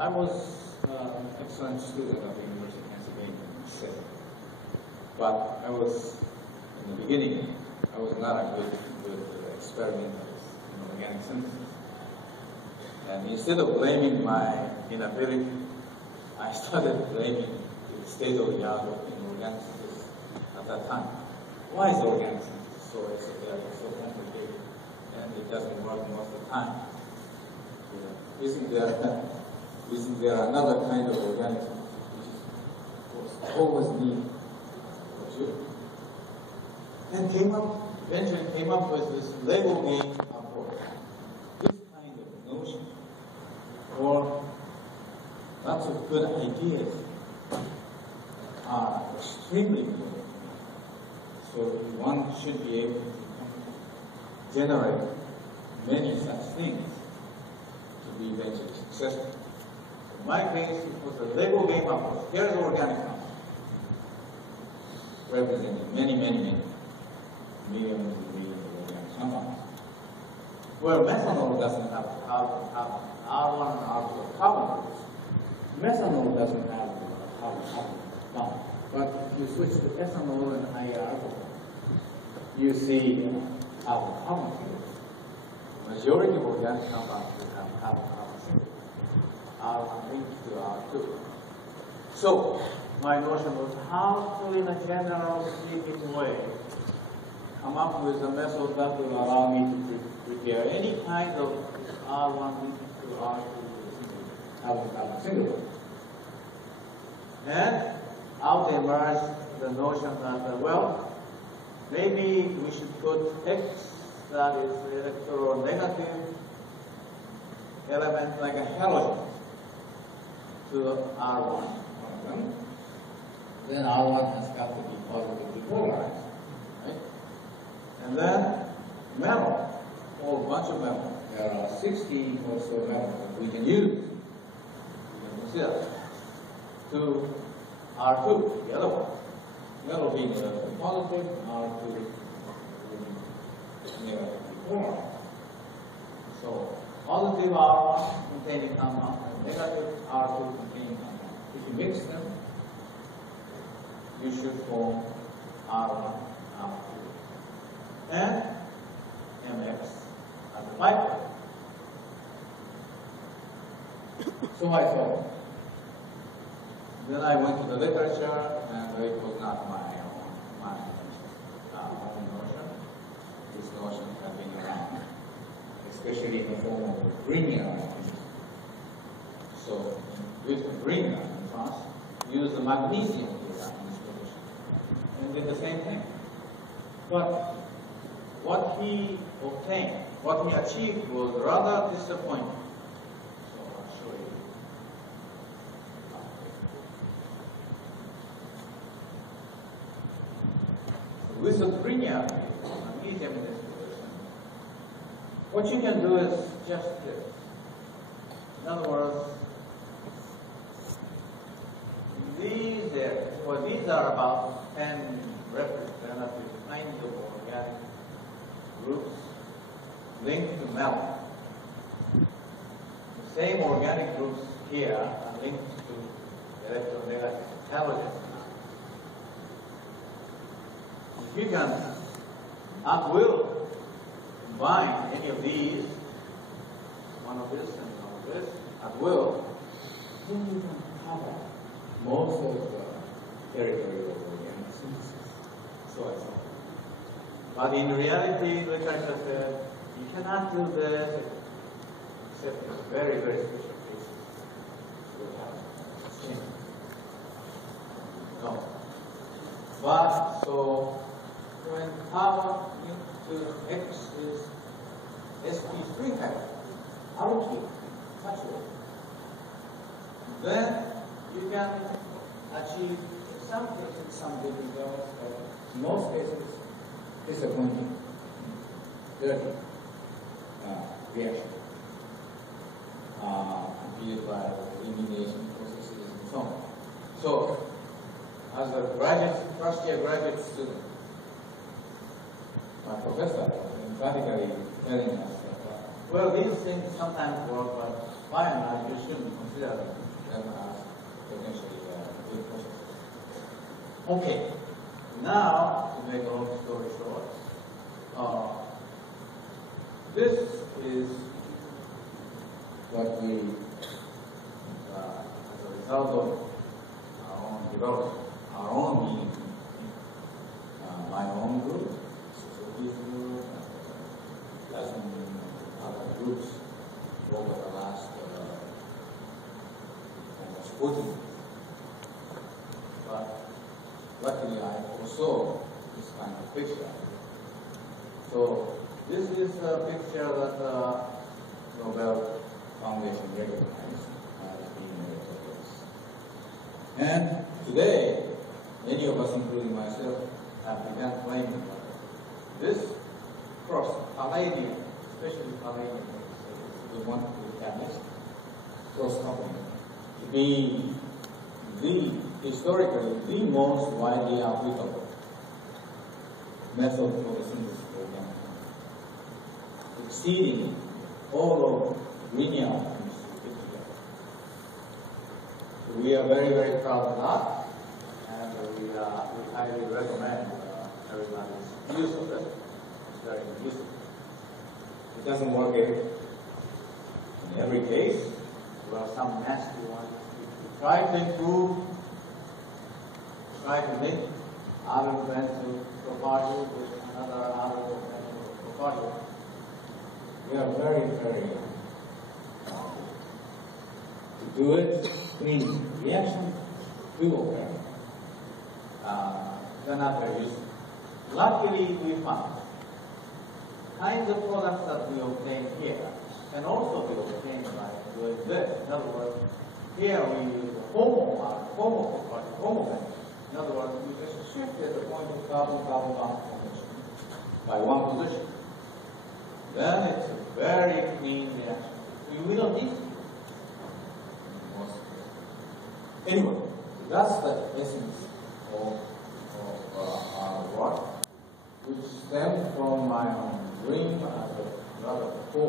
I was an excellent student at the University of Pennsylvania, but I was, in the beginning, I was not a good experimentalist in organic synthesis. And instead of blaming my inability, I started blaming the state of the art in organic synthesis at that time. Why is organic synthesis so esoteric, so complicated, and it doesn't work most of the time? Isn't there another kind of organic synthesis which is, of course, always needed for sure? And Benjamin came up with this label game approach. This kind of notion, or lots of good ideas, are extremely good. So one should be able to generate many such things to be eventually successful. In my case, it was a label game approach. Here's organic compound, representing many millions of organic compounds. Where methanol doesn't have carbon, R1 and R2 are carbon groups. Methanol doesn't have carbon bond. But if you switch to ethanol and IR, you see carbon singles. Majority of organic compounds will have carbon singles. R1 linked to R2. So my notion was how to, in a general speaking way, come up with a method that will allow me to prepare any kind of R1 linked to R2 carbon single. And out emerged the notion that, well, maybe we should put X, that is electronegative element like a halogen, to R1. Then R1 has got to be positively polarized, right? And then metal, a whole bunch of metal. There are 60 or so metals that we can use, we can consider, to R2, the other one. Metal being positive, R2 being negatively polarized. So positive R1 containing compound and negative R2 containing compound. If you mix them, you should form R1, R2, and MX at the pipe. So I thought. Then I went to the literature, and it was not my own notion. This notion had been around, especially in the form of Grignard. So, with Grignard in France, used the magnesium data in this position, and did the same thing. But what he obtained, what he achieved, was rather disappointing. So I'll show you. With the Grignard magnesium in this position, what you can do is just this. In other words, these are about 10 representative kinds of organic groups linked to metal. The same organic groups here are linked to electronegative halogens. If you can, at will, combine any of these, one of this and one of this, at will, then you can cover most of the territory of organic synthesis. So I thought. But in reality, literature said, you cannot do this except in very special cases. No. But so when carbon into X is sp3 type, alkene, such way, then you can achieve, in some cases, some good results, but in most cases, disappointing, dirty reaction, appeared by elimination processes and so on. So, as a first year graduate student, my professor was emphatically telling us that, well, these things sometimes work, but by and large, you shouldn't consider them as potentially good processes. Okay, now to make a long story short, this is what we, as a result of our own development, our own meaning, my own group, Suzuki's group, and other groups over the last almost 40 years. But luckily I foresaw this kind of picture. So this is a picture that the Nobel Foundation recognized as being a case. And today, many of us, including myself, have begun claiming that this cross, palladium, especially palladium, we want to establish cross-coupling to be historically the most widely applicable method for the synthesis of organic chemistry, exceeding all of linear chemistry put together. So we are very, very proud of that, and we highly recommend everybody's use of it. It's very useful. It doesn't work in every case. There are some nasty ones. If you try to improve, try to make other benzyl propargyl with another propargyl, we are very, very to do it means reaction to occur. They're not very useful. Luckily, we found kinds of products that we obtain here can also be obtained by doing this. In other words, here we use the homo benzene. In other words, we just shifted the point of carbon-carbon bond formation by one position. Then it's a very clean reaction. We don't need to. Anyway, that's the essence of our work, which stemmed from my own dream as a rather poor